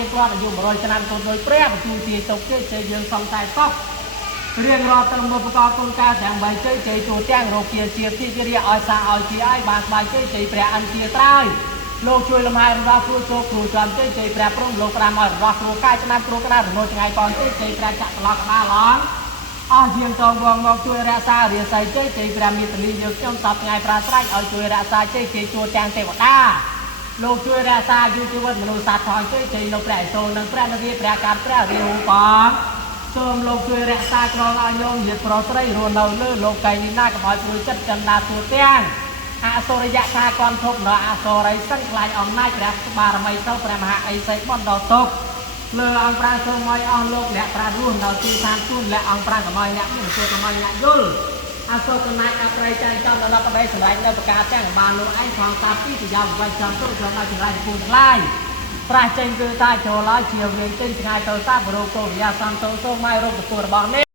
ជាគ្រាន់អាយុ100ឆ្នាំកូនដោយព្រះបញ្ជូជាទុកជ័យជ័យយើងសងតែតោះរៀងរាល់ទៅមើលប្រកបគុណការទាំង3ជ័យជ័យទូទាំងរោគាជាទីជារាឲ្យសាឲ្យជាឲ្យបានស្បាយជ័យជ័យព្រះអន្តជាត្រើយលោកជួយលំហែរំដោះគ្រូចូលគ្រូចំជ័យជ័យព្រះព្រមលោកប្រាំឲ្យរំដោះគ្រូកាយឆ្នាំគ្រូក្តាររនោថ្ងៃកនជ័យជ័យព្រះចាក់ក្លោះក្បាលឡងអស់ជាងតងវងមកជួយរក្សារាសីជ័យជ័យព្រះមេត្តាយើងខ្ញុំសពថ្ងៃប្រាស្រ័យឲ្យជួយរក្សាជ័យជ័យជួទាំងទេវតាលោកជួយរក្សាយុជីវិតមនុស្សសាស្ត្រផងជ័យជ័យលោកព្រះសូននិងព្រះនរាព្រះកាត់ព្រះរាហូបងសូមលោកជួយរក្សាក្រងឲ្យញោមញាតិប្រុសស្រីរស់នៅលើលោកកៃនេះណាកុំឲ្យព្រួយចិត្តចិនដាទូទាំងអសុរិយថាគន់ធប់ដល់អសុរិយសឹងខ្លាចអំណាចព្រះបារមីទៅព្រះមហាអេសីបណ្ដោទុកលើអង្គប្រាសូមឲ្យអស់លោកអ្នកប្រារស់នៅទីឋានទូនและអង្គប្រាកុំឲ្យអ្នកមានសុខកុំឲ្យអ្នកយល់អសុគណៈអត្រៃចែងចំដល់ប្តីសម្រាប់នៅប្រកាសទាំងបានលោកឯងផងតាពីប្រយោជន៍វិញចំទៅក្នុងឲ្យចម្លែកពូនទាំងឡាយប្រាចេញគឺថាចូលឲ្យជាវិញចេញឆ្ងាយទៅតាបរោគោវិយាសំទៅសូមឲ្យរោគទទួលរបស់នេះ